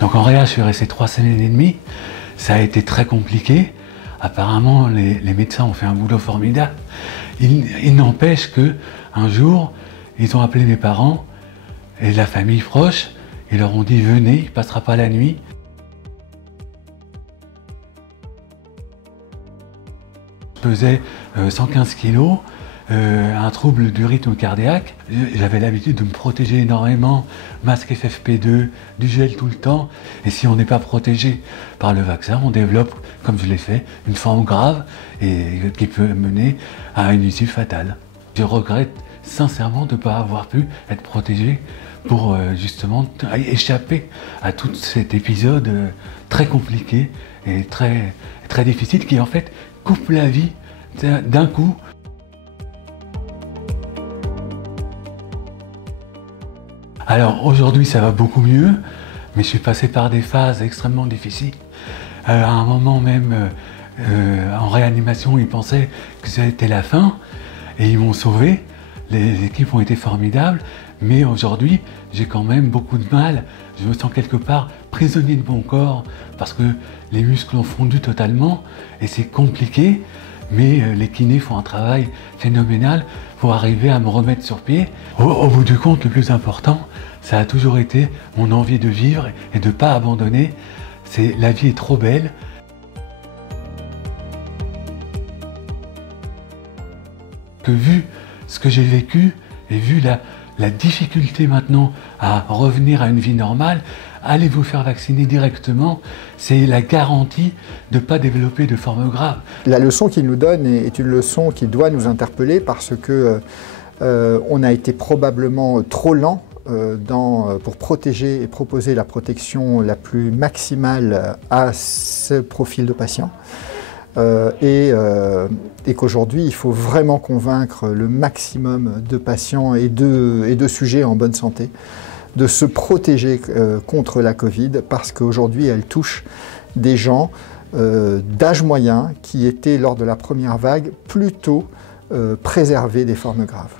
Donc en réa, je suis resté 3 semaines et demie. Ça a été très compliqué. Apparemment, les médecins ont fait un boulot formidable. Il n'empêche que un jour, ils ont appelé mes parents et la famille proche. Ils leur ont dit « Venez, il ne passera pas la nuit ». Je pesais 115 kilos, un trouble du rythme cardiaque. J'avais l'habitude de me protéger énormément, masque FFP2, du gel tout le temps. Et si on n'est pas protégé par le vaccin, on développe, comme je l'ai fait, une forme grave et qui peut mener à une issue fatale. Je regrette sincèrement de ne pas avoir pu être protégé pour justement échapper à tout cet épisode très compliqué et très difficile qui en fait coupe la vie d'un coup. Alors aujourd'hui ça va beaucoup mieux, mais je suis passé par des phases extrêmement difficiles. À un moment même en réanimation, ils pensaient que c'était la fin et ils m'ont sauvé. Les équipes ont été formidables, mais aujourd'hui j'ai quand même beaucoup de mal. Je me sens quelque part prisonnier de mon corps parce que les muscles ont fondu totalement et c'est compliqué. Mais les kinés font un travail phénoménal pour arriver à me remettre sur pied. Au bout du compte, le plus important, ça a toujours été mon envie de vivre et de ne pas abandonner. La vie est trop belle. Que vu ce que j'ai vécu et vu la difficulté maintenant à revenir à une vie normale, allez vous faire vacciner directement, c'est la garantie de ne pas développer de formes graves. La leçon qu'il nous donne est une leçon qui doit nous interpeller parce que on a été probablement trop lent pour protéger et proposer la protection la plus maximale à ce profil de patient. Et qu'aujourd'hui, il faut vraiment convaincre le maximum de patients et de sujets en bonne santé de se protéger contre la Covid parce qu'aujourd'hui, elle touche des gens d'âge moyen qui étaient, lors de la première vague, plutôt préservés des formes graves.